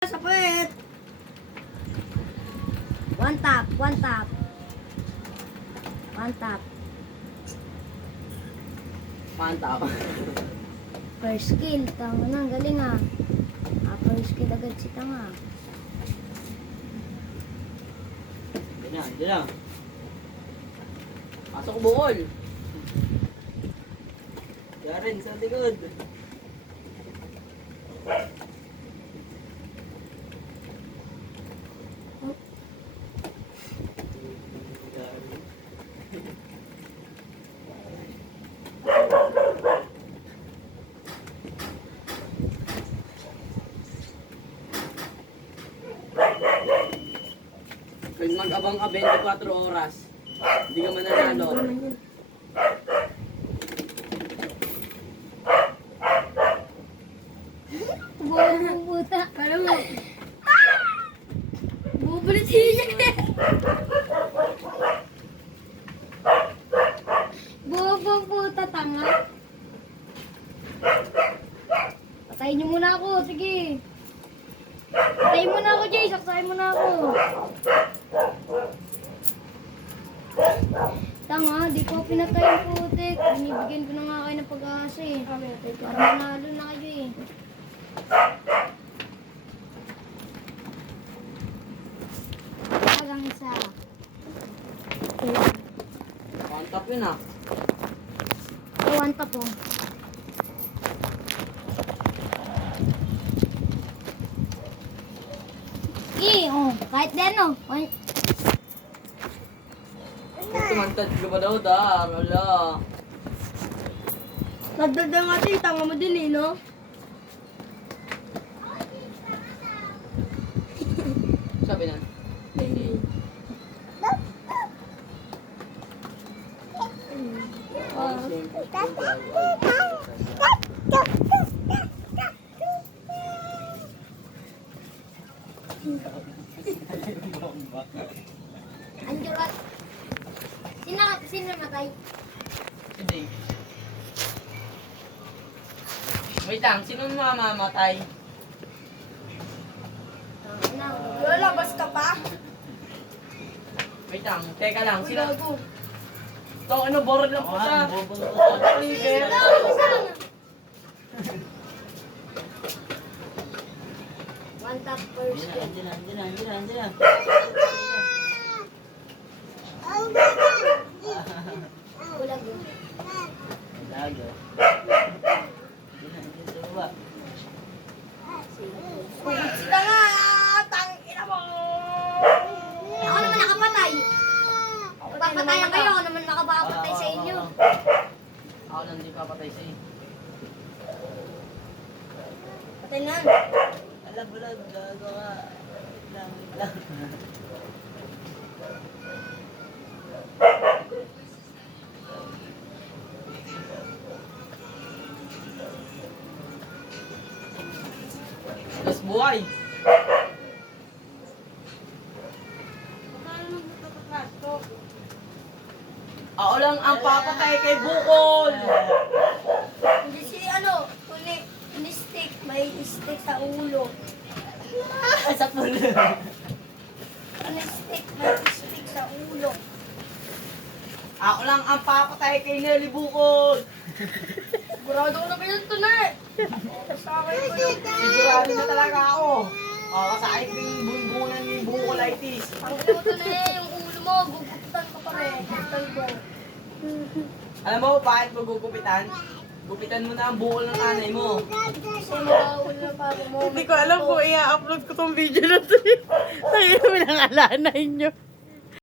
Sa puwet. One tap, one tap. One tap. Mantap. First skill, tama na, galing ah. First skill agad si tanga. Hindi na. Pasok ko bukol. Yaren, sa likod. Kung mag-abang 24 oras, hindi ka mananalo. Buong puta. Kala mo. Bubulit siya. Buong puta, tanga. Patayin niyo muna ako, sige. Patayin mo na ako, Jay. Saksayin mo na ako. Tanga, di ko pinatay yung putik. Binibigyan ko na nga kayo ng pag-asa eh. Para manalo na kayo eh. Hanggang isa. Mantap yun ah. One tap po. Kahit din oh. Tumantad ka ba daw, Dar? Wala. Nagdagdag nga tayo, tanga mo din eh, no? Sabi na. Anjurat. Sino namatay? Hindi. Wait lang, sino mamamatay? Lalabas ka pa? Wait lang, teka lang, sino? Gago. Ito, ano, borod lang po siya. One tap first kill. Andiyan. Kulag yun. Lago. Andiyan sa baba. Sila nga! Tangina mo! Ako naman nakapatay. Papatayan kayo, ako naman makapapatay sa inyo. Ako lang di papatay sa'yo. Patay na. Alam mo lang, gago ka. Lang. Tapos buhay. Ako lang ang papatay kay Bukol. Hindi si ano, kuni stick, may stick sa ulo. Ay, sa pulo. Kuni stick, may stick sa ulo. Ako lang ang papatay kay Nelly Bukol. Sigurado ko na ba yun, Tuner? Sa akin ko yun. Sigurado na talaga ako. Sa akin yung bunbunan ni Bukolitis. Ang ina mo, Tuner, yung ulo mo, gugupitan ko pa rin. Gugupitan ko. Alam mo bakit mo gugupitan? Gupitan mo na ang bukol ng nanay mo. Kasi makakul na pa mo. Hindi ko alam kung i-upload ko tong video na to. Tangina mo ng alanay nyo.